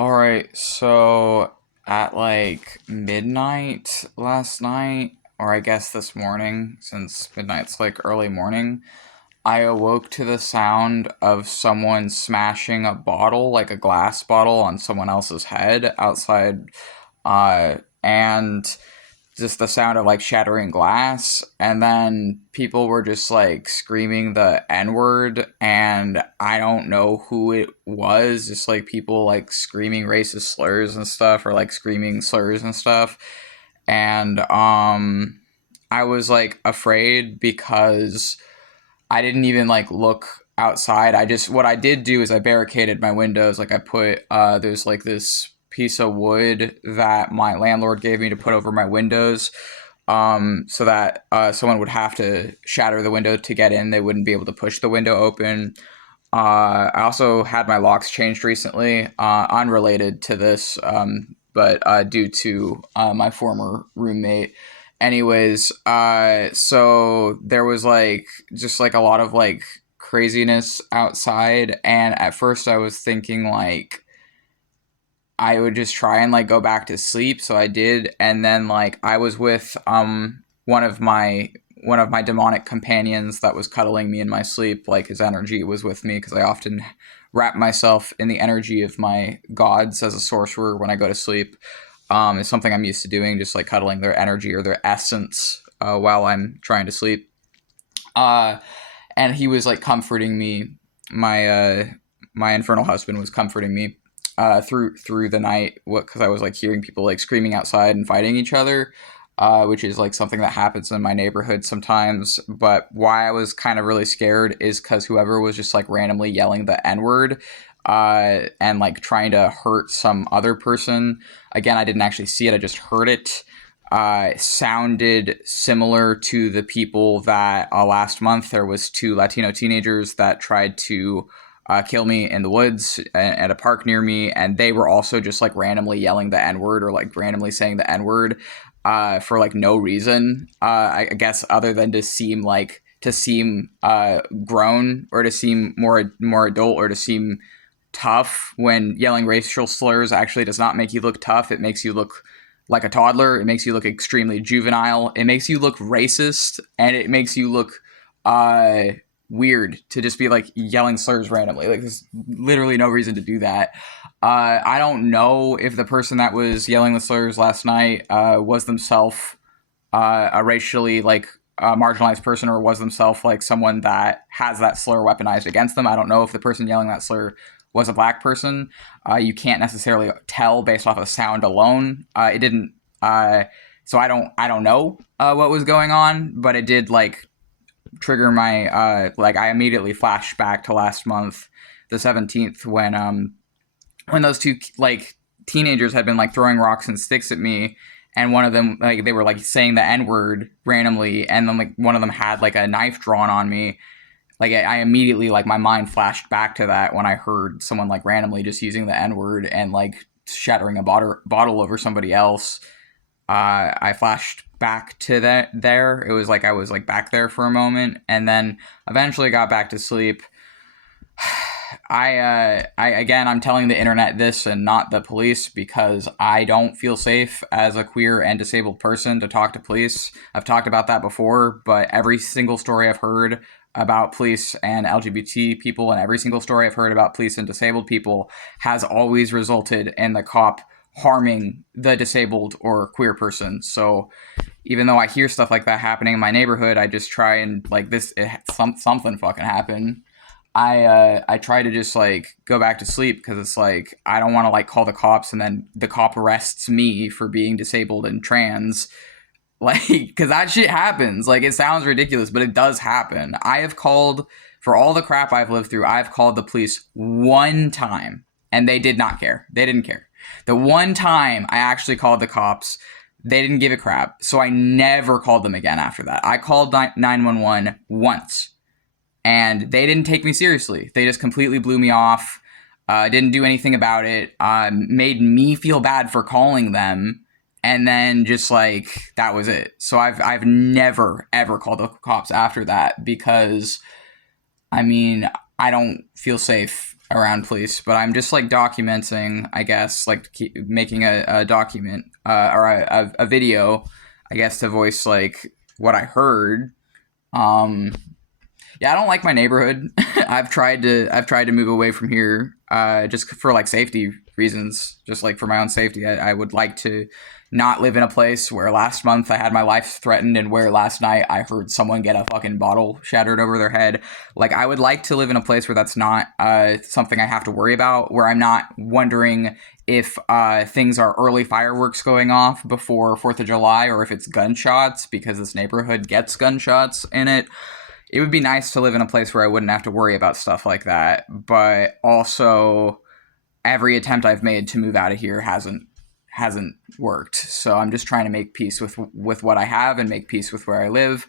All right, so at like midnight last night, or I guess this morning, since midnight's like early morning, I awoke to the sound of someone smashing a bottle, like a glass bottle, on someone else's head outside, and just the sound of like shattering glass, and then people were just like screaming the N word, and I don't know who it was, just like people like screaming racist slurs and stuff, or like screaming slurs and stuff. And I was like afraid because I didn't even like look outside. What I did do is I barricaded my windows. Like I put there's like this piece of wood that my landlord gave me to put over my windows, so that someone would have to shatter the window to get in. They wouldn't be able to push the window open. I also had my locks changed recently, unrelated to this, but due to my former roommate. Anyways, so there was like just like a lot of like craziness outside, and at first I was thinking like I would just try and like go back to sleep, so I did, and then like I was with one of my demonic companions that was cuddling me in my sleep. Like his energy was with me because I often wrap myself in the energy of my gods as a sorcerer when I go to sleep. It's something I'm used to doing, just like cuddling their energy or their essence while I'm trying to sleep. Uh, and he was like comforting me. My infernal husband was comforting me through the night, because I was like hearing people like screaming outside and fighting each other, which is like something that happens in my neighborhood sometimes. But why I was kind of really scared is because whoever was just like randomly yelling the N word, and like trying to hurt some other person. Again, I didn't actually see it; I just heard it. Sounded similar to the people that last month there was two Latino teenagers that tried to kill me in the woods at a park near me, and they were also just like randomly yelling the N word, or like randomly saying the N word for like no reason. I guess other than to seem grown, or to seem more adult, or to seem tough. When yelling racial slurs actually does not make you look tough, it makes you look like a toddler. It makes you look extremely juvenile. It makes you look racist, and it makes you look uh, weird to just be like yelling slurs randomly. Like there's literally no reason to do that. I don't know if the person that was yelling the slurs last night was themselves a racially like marginalized person, or was themselves like someone that has that slur weaponized against them. I don't know if the person yelling that slur was a black person. You can't necessarily tell based off of sound alone. It didn't. So I don't know what was going on, but it did like trigger my like I immediately flashed back to last month, the 17th, when those two like teenagers had been like throwing rocks and sticks at me, and one of them like they were like saying the N word randomly, and then like one of them had like a knife drawn on me. Like I immediately like my mind flashed back to that when I heard someone like randomly just using the N word and like shattering a bottle over somebody else. I flashed back to that there. It was like I was like back there for a moment, and then eventually got back to sleep. I again, I'm telling the internet this and not the police, because I don't feel safe as a queer and disabled person to talk to police. I've talked about that before, but every single story I've heard about police and LGBT people, and every single story I've heard about police and disabled people, has always resulted in the cop harming the disabled or queer person. So even though I hear stuff like that happening in my neighborhood, I just try and like something fucking happened. I try to just like go back to sleep, because it's like I don't want to like call the cops and then the cop arrests me for being disabled and trans, like, because that shit happens. Like, it sounds ridiculous, but it does happen. I have called, for all the crap I've lived through, I've called the police one time, and they did not care. They didn't care. The one time I actually called the cops, they didn't give a crap. So I never called them again after that. I called 911 once, and they didn't take me seriously. They just completely blew me off. Didn't do anything about it. Made me feel bad for calling them, and then just like that was it. So I've never ever called the cops after that, because I mean I don't feel safe around police, but I'm just like documenting, I guess, like making a document or a video, I guess, to voice like what I heard. Um, yeah, I don't like my neighborhood. I've tried to move away from here, just for like safety reasons, just like for my own safety. I would like to not live in a place where last month I had my life threatened and where last night I heard someone get a fucking bottle shattered over their head. Like I would like to live in a place where that's not something I have to worry about, where I'm not wondering if things are early fireworks going off before 4th of July or if it's gunshots because this neighborhood gets gunshots in it. It would be nice to live in a place where I wouldn't have to worry about stuff like that. But also, every attempt I've made to move out of here hasn't worked. So I'm just trying to make peace with what I have and make peace with where I live,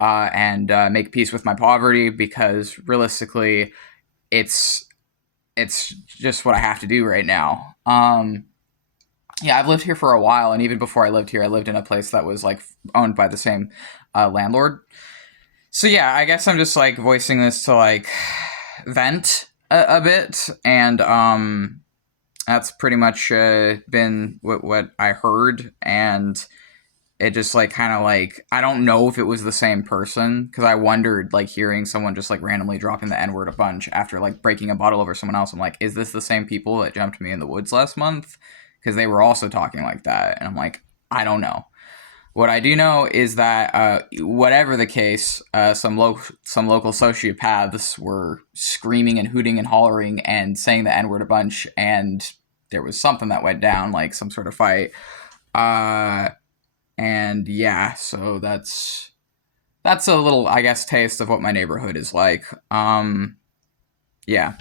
and make peace with my poverty because realistically, it's it's just what I have to do right now. Yeah, I've lived here for a while, and even before I lived here, I lived in a place that was like owned by the same landlord. So yeah, I guess I'm just like voicing this to like vent a bit, and that's pretty much been what I heard, and it just like kind of like I don't know if it was the same person because I wondered like hearing someone just like randomly dropping the N word a bunch after like breaking a bottle over someone else. I'm like, is this the same people that jumped me in the woods last month? Because they were also talking like that, and I'm like, I don't know. What I do know is that whatever the case, some local sociopaths were screaming and hooting and hollering and saying the N word a bunch, and there was something that went down, like some sort of fight. Uh, and yeah, so that's a little, I guess, taste of what my neighborhood is like. Yeah.